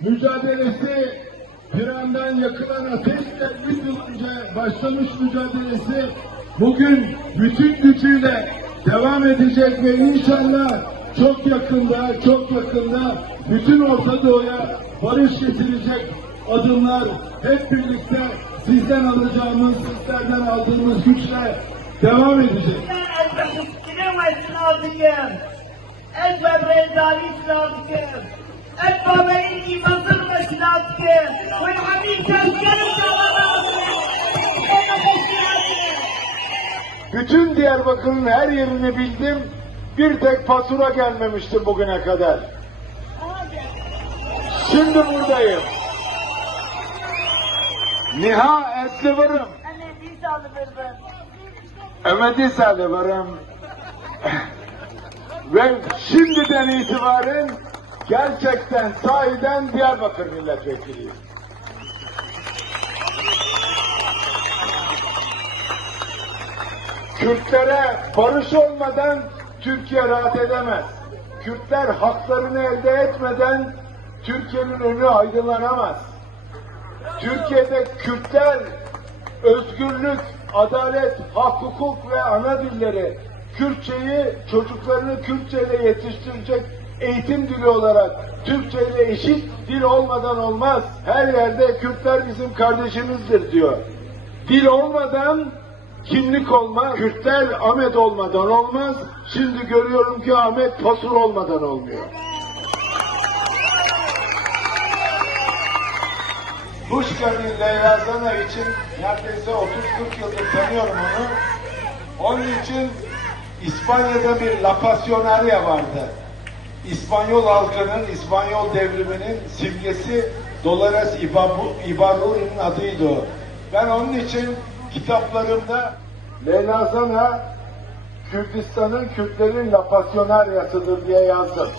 mücadelesi İran'dan yakılan ateşle 100 yıl önce başlamış mücadelesi bugün bütün gücüyle devam edecek ve inşallah çok yakında, çok yakında bütün Orta Doğu'ya barış getirecek adımlar hep birlikte sizden alacağımız, sizlerden aldığımız güçle devam edecek. از مسکینه و اسنادیم از Bütün Diyarbakır'ın her yerini bildim. Bir tek pasura gelmemiştim bugüne kadar. Şimdi buradayım. Niha etli varım. Anne bir sağlı verdim. Emedi sade varım. Ve şimdiden itibaren gerçekten sahiden Diyarbakır milletvekiliyim. Kürtlere barış olmadan Türkiye rahat edemez. Kürtler haklarını elde etmeden Türkiye'nin önü aydınlanamaz. Türkiye'de Kürtler özgürlük, adalet, hak, hukuk ve ana dilleri Kürtçeyi çocuklarını Kürtçe ile yetiştirecek eğitim dili olarak Türkçe ile eşit dil olmadan olmaz. Her yerde Kürtler bizim kardeşimizdir diyor. Dil olmadan kimlik olmaz. Kürtler Ahmet olmadan olmaz. Şimdi görüyorum ki Ahmet Pasur olmadan olmuyor. Kuşkan'ın Leyla Zana için neredeyse 30-40 yıldır tanıyorum onu. Onun için İspanya'da bir La Pasionaria vardı. İspanyol halkının, İspanyol devriminin simgesi Dolores Ibarruri'nin adıydı o. Ben onun için kitaplarımda Leyla Zana Kürdistan'ın Kürtlerin La Pasionaria'sıdır diye yazdım.